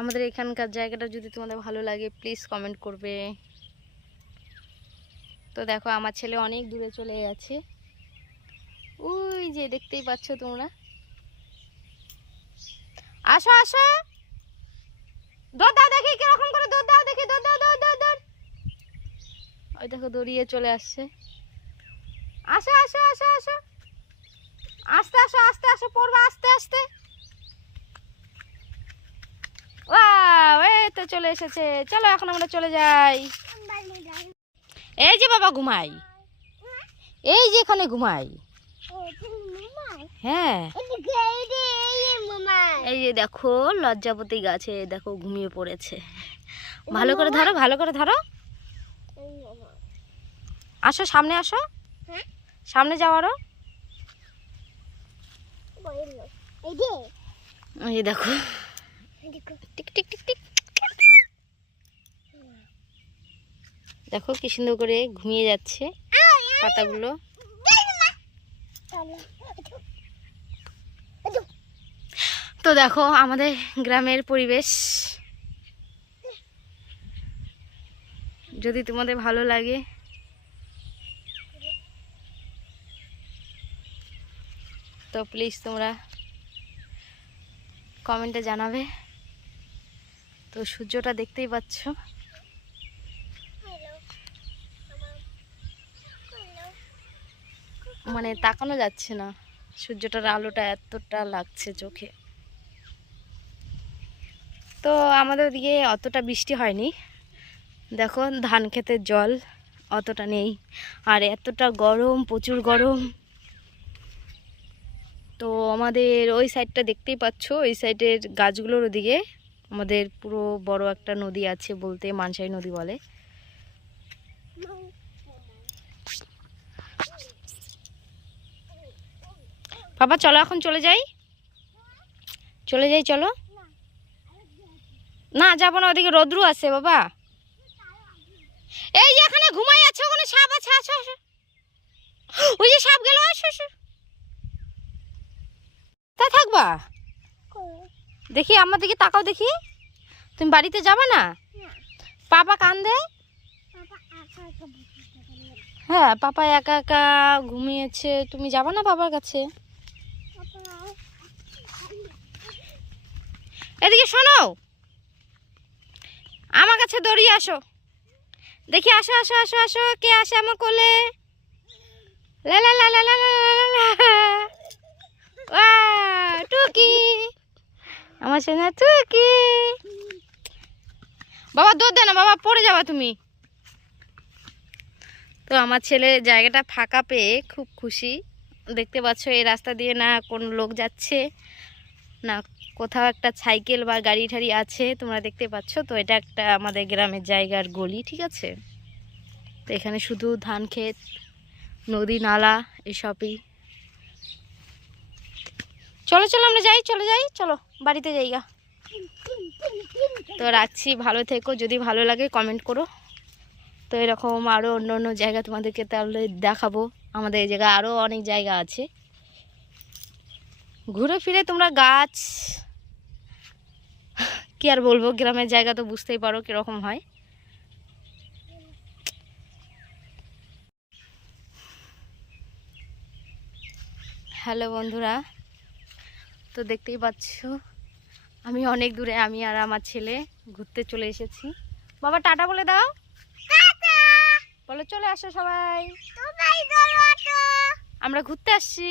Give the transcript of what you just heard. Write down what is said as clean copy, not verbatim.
আমাদের এখানকার জায়গাটা যদি তোমাদের ভালো লাগে প্লিজ কমেন্ট করবে। তো দেখো আমার ছেলে অনেক দূরে চলে গেছে, ওই যে দেখতেই পাচ্ছ তোমরা। আসো আসো, দৌড় দাও দেখি কিরকম করে, দৌড় দাও দেখি, দৌড় দাও, দৌড় দৌড় দৌড়। ওই দেখো দৌড়িয়ে চলে আসছে। আসো আসো আসো আসো, আস্তে আসো, আস্তে আসো, পড়বা আস্তে আস্তে। ওয়াও, এই তো চলে এসেছে। চলো এখন আমরা চলে যাই। এই যে বাবা ঘুমাই, এই যে এখানে ঘুমাই। হ্যাঁ, এই যে দেখো লজ্জাপতি গাছে দেখো ঘুমিয়ে পড়েছে। ভালো করে ধরো, ভালো করে ধরো। আসো সামনে আসো, সামনে যাও আরো। এই দেখো টিক টিক টিক টিক, দেখো কি সুন্দর করে ঘুমিয়ে যাচ্ছে পাতাগুলো। তো দেখো আমাদের গ্রামের পরিবেশ, যদি তোমাদের ভালো লাগে তো প্লিজ তোমরা কমেন্টে জানাবে। তো সূর্যটা দেখতেই পাচ্ছ, মানে তাকানো যাচ্ছে না, সূর্যটার আলোটা এতটা লাগছে চোখে। তো আমাদের ওদিকে অতটা বৃষ্টি হয়নি, দেখো ধান ক্ষেতের জল অতটা নেই, আর এতটা গরম, প্রচুর গরম। তো আমাদের ওই সাইডটা দেখতেই পাচ্ছ, ওই সাইডের গাছগুলোর ওদিকে আমাদের পুরো বড় একটা নদী আছে, বলতে মানসাই নদী বলে। বাবা চলো এখন চলে যাই, চলে যাই চলো। না যাবো না, ওদিকে রোদ্রু আছে বাবা। এই যে এখানে ঘুমাই আছে, ওখানে সাপ আছে, আসো আসো। ওই যে সাপ গেল, আসো আসো। তা থাকবা দেখি, আমার দিকে তাকাও দেখি। তুমি বাড়িতে যাবে না? পাপা কান্দে। হ্যাঁ, পাপা একা একা ঘুমিয়েছে, তুমি যাবে না বাবার কাছে? এদিকে শোনো, আমার কাছে দৌড়িয়ে আসো দেখি, আসো আসো আসো আসো, কে আসে আমার কোলে? লা লা লা লা লা লা লা। ওয়াও, টুকি, আমার সোনা টুকি। বাবা দৌড় দে না বাবা, পড়ে যাবা তুমি। তো আমার ছেলে জায়গাটা ফাঁকা পেয়ে খুব খুশি। দেখতে পাচ্ছ এই রাস্তা দিয়ে না কোন লোক যাচ্ছে, না কোথাও একটা সাইকেল বা গাড়ি ঠাড়ি আছে, তোমরা দেখতে পাচ্ছ। তো এটা একটা আমাদের গ্রামের জায়গার গলি, ঠিক আছে। তো এখানে শুধু ধান ক্ষেত, নদী নালা এসবই। চলো চলো আমরা যাই, চলে যাই, চলো বাড়িতে যাইগা। তো রাখছি, ভালো থেকো, যদি ভালো লাগে কমেন্ট করো। তো এরকম আরও অন্য অন্য জায়গা তোমাদেরকে তাহলে দেখাবো। আমাদের এই জায়গায় আরও অনেক জায়গা আছে, ঘুরে ফিরে তোমরা গাছ, কি আর বলবো, গ্রামের জায়গা তো বুঝতেই পারো কিরকম হয়। হ্যালো বন্ধুরা, তো দেখতেই পাচ্ছ আমি অনেক দূরে, আমি আর আমার ছেলে ঘুরতে চলে এসেছি। বাবা টাটা বলে দাও, বলো চলে আসো সবাই, আমরা ঘুরতে আসছি।